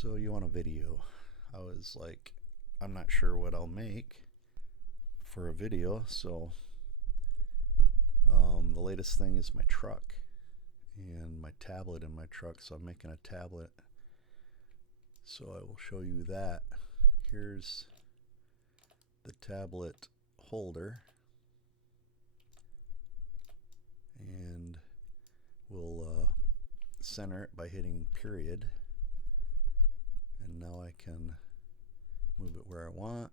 So you want a video? I was like, I'm not sure what I'll make for a video, so the latest thing is my truck and my tablet in my truck, so I'm making a tablet. So I will show you that. Here's the tablet holder, and we'll center it by hitting period, and now I can move it where I want.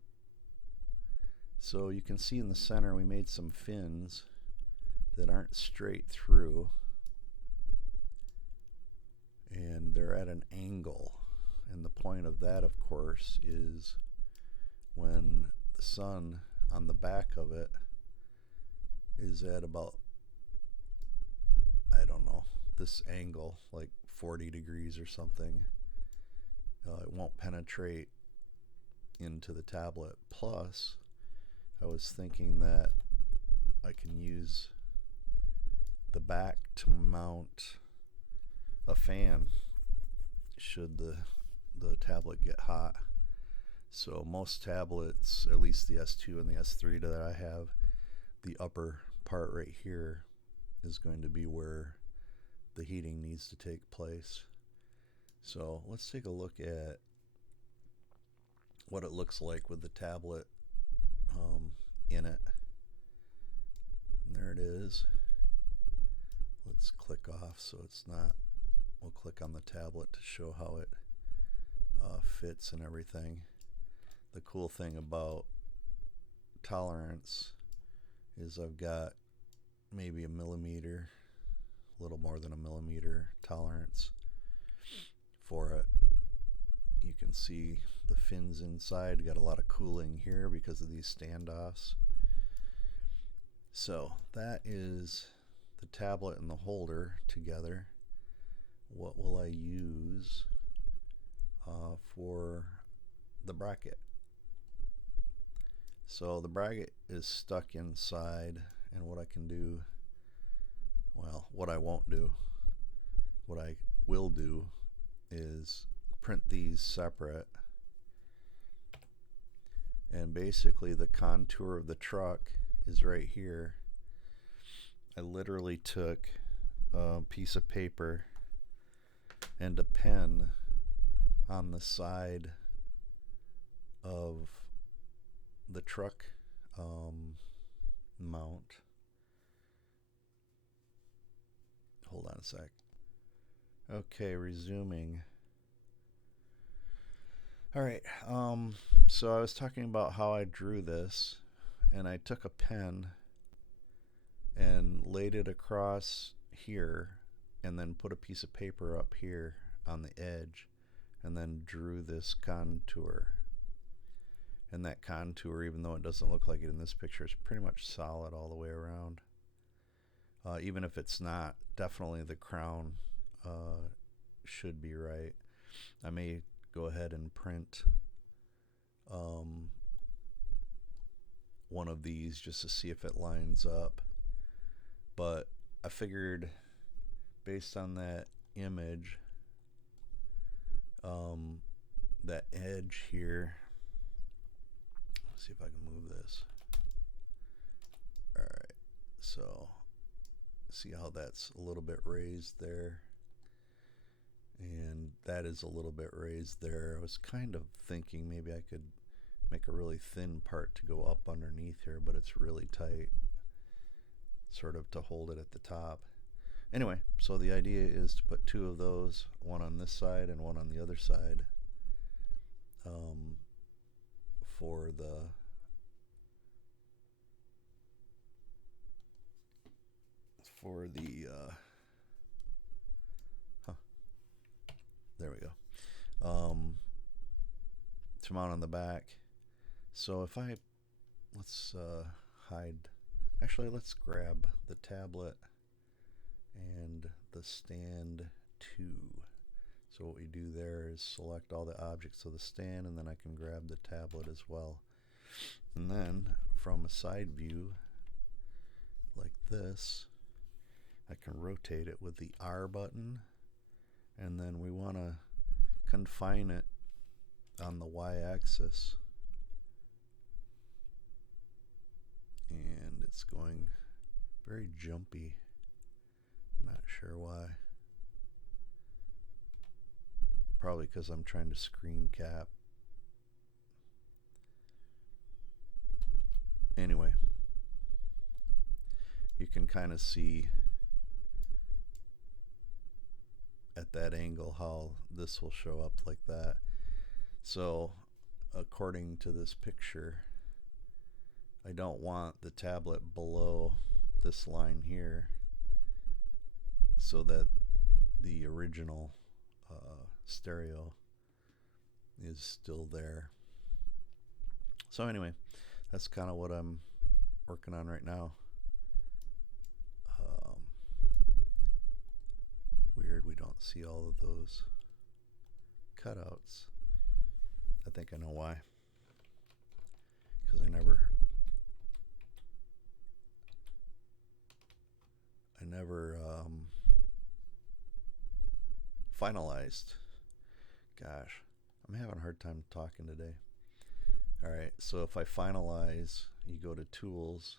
So you can see in the center we made some fins that aren't straight through, and they're at an angle, and the point of that, of course, is when the sun on the back of it is at about, I don't know, this angle, like 40 degrees or something, it won't penetrate into the tablet. Plus, I was thinking that I can use the back to mount a fan should the tablet get hot. So most tablets, at least the S2 and the S3 that I have, the upper part right here is going to be where the heating needs to take place. So let's take a look at what it looks like with the tablet in it. And there it is. Let's click off so it's not, we'll click on the tablet to show how it fits and everything. The cool thing about tolerance is I've got maybe a millimeter, a little more than a millimeter tolerance for it. You can see the fins inside, got a lot of cooling here because of these standoffs. So that is the tablet and the holder together. What will I use for the bracket? So the bracket is stuck inside, and what I can do, well, what I won't do, what I will do is print these separate, and basically the contour of the truck is right here. I literally took a piece of paper and a pen on the side of the truck mount. Hold on a sec. Okay, resuming. Alright, so I was talking about how I drew this, and I took a pen and laid it across here, and then put a piece of paper up here on the edge, and then drew this contour. And that contour, even though it doesn't look like it in this picture, is pretty much solid all the way around. Even if it's not, definitely the crown should be right. I may go ahead and print one of these just to see if it lines up. But I figured, based on that image, that edge here, let's see if I can move this. Alright, so see how that's a little bit raised there, and that is a little bit raised there. I was kind of thinking maybe I could make a really thin part to go up underneath here, but it's really tight, sort of to hold it at the top. Anyway, so the idea is to put two of those, one on this side and one on the other side, for the there we go, to mount on the back. So if I, let's hide, actually let's grab the tablet and the stand 2. So what we do there is select all the objects of the stand, and then I can grab the tablet as well. And then from a side view like this, I can rotate it with the R button, and then we want to confine it on the y-axis, and it's going very jumpy. Not sure why. Probably because I'm trying to screen cap. Anyway, you can kind of see at that angle how this will show up like that. So according to this picture, I don't want the tablet below this line here, so that the original stereo is still there. So anyway, that's kind of what I'm working on right now. Weird we don't see all of those cutouts. I think I know why. Because I never finalized. Gosh, I'm having a hard time talking today. Alright, so if I finalize, you go to Tools,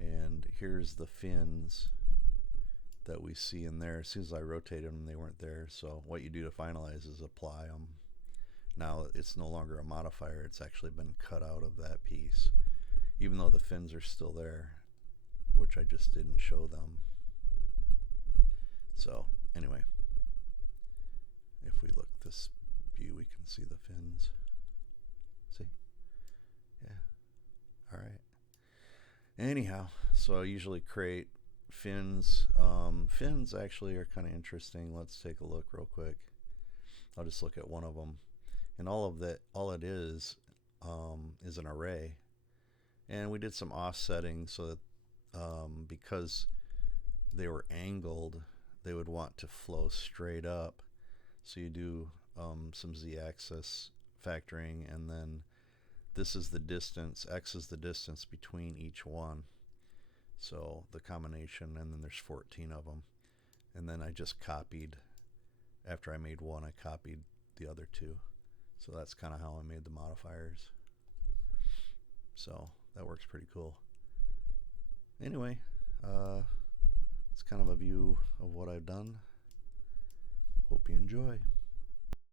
and here's the fins that we see in there. As soon as I rotated them, they weren't there. So what you do to finalize is apply them. Now it's no longer a modifier, it's actually been cut out of that piece, even though the fins are still there, which I just didn't show them. So anyway, if we look this view, we can see the fins. See? Yeah. Alright. Anyhow, so I usually create fins. Fins actually are kind of interesting. Let's take a look real quick. I'll just look at one of them. And all it is an array. And we did some offsetting so that because they were angled, they would want to flow straight up. So you do some z-axis factoring, and then this is the distance, x is the distance between each one. So the combination, and then there's 14 of them. And then I just copied, after I made one, I copied the other two. So that's kind of how I made the modifiers. So that works pretty cool. Anyway, it's kind of a view of what I've done. Hope you enjoy.